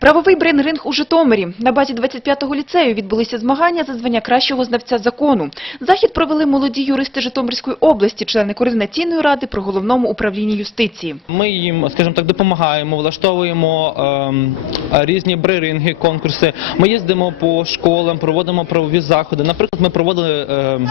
Правовий брейн-ринг у Житомирі. На базі 25-го ліцею відбулися змагання за звання кращого знавця закону. Захід провели молоді юристи Житомирської області, члени координаційної ради при головному управлінні юстиції. Ми їм, скажімо так, допомагаємо, влаштовуємо ем, різні брейринги, конкурси. Ми їздимо по школам, проводимо правові заходи. Наприклад, ми проводили ем,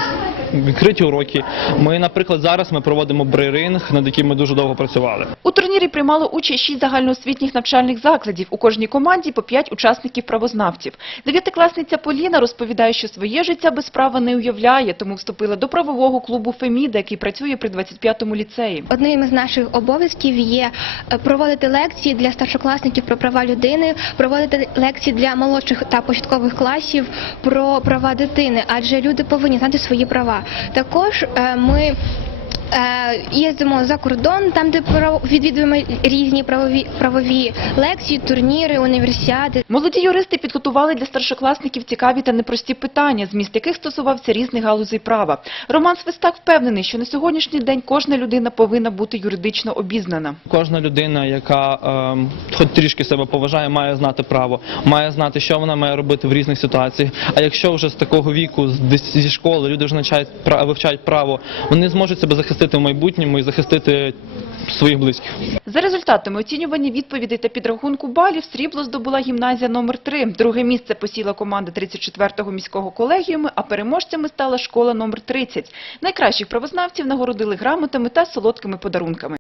відкриті уроки. Ми, наприклад, зараз ми проводимо брейринг, над яким ми дуже довго працювали. У турнірі приймало участь шість загальноосвітніх навчальних закладів. У кожній команді по п'ять учасників правознавців. Дев'ятикласниця Поліна розповідає, що своє життя без права не уявляє, тому вступила до правового клубу Феміда, який працює при 25-му ліцеї. Одним із наших обов'язків є е, проводити лекції для старшокласників про права людини, проводити лекції для молодших та початкових класів про права дитини, адже люди повинні знати свої права. Також е, ми їздимо за кордон, там де відвідуємо різні правові правові лекції, турніри, універсіади. Молоді юристи підготували для старшокласників цікаві та непрості питання, зміст яких стосувався різних галузей права. Роман Свистак впевнений, що на сьогоднішній день кожна людина повинна бути юридично обізнана. Кожна людина, яка ем, хоч трішки себе поважає, має знати право, має знати, що вона має робити в різних ситуаціях. А якщо вже з такого віку, з десь зі школи, люди вже навчають вивчають право, вони зможуть себе захистити в майбутньому і захистити своїх близьких. За результатами оцінювання відповідей та підрахунку балів срібло здобула гімназія номер 3 Друге місце посіла команда 34-го міського колегіуму, а переможцями стала школа номер 30 Найкращих правознавців нагородили грамотами та солодкими подарунками.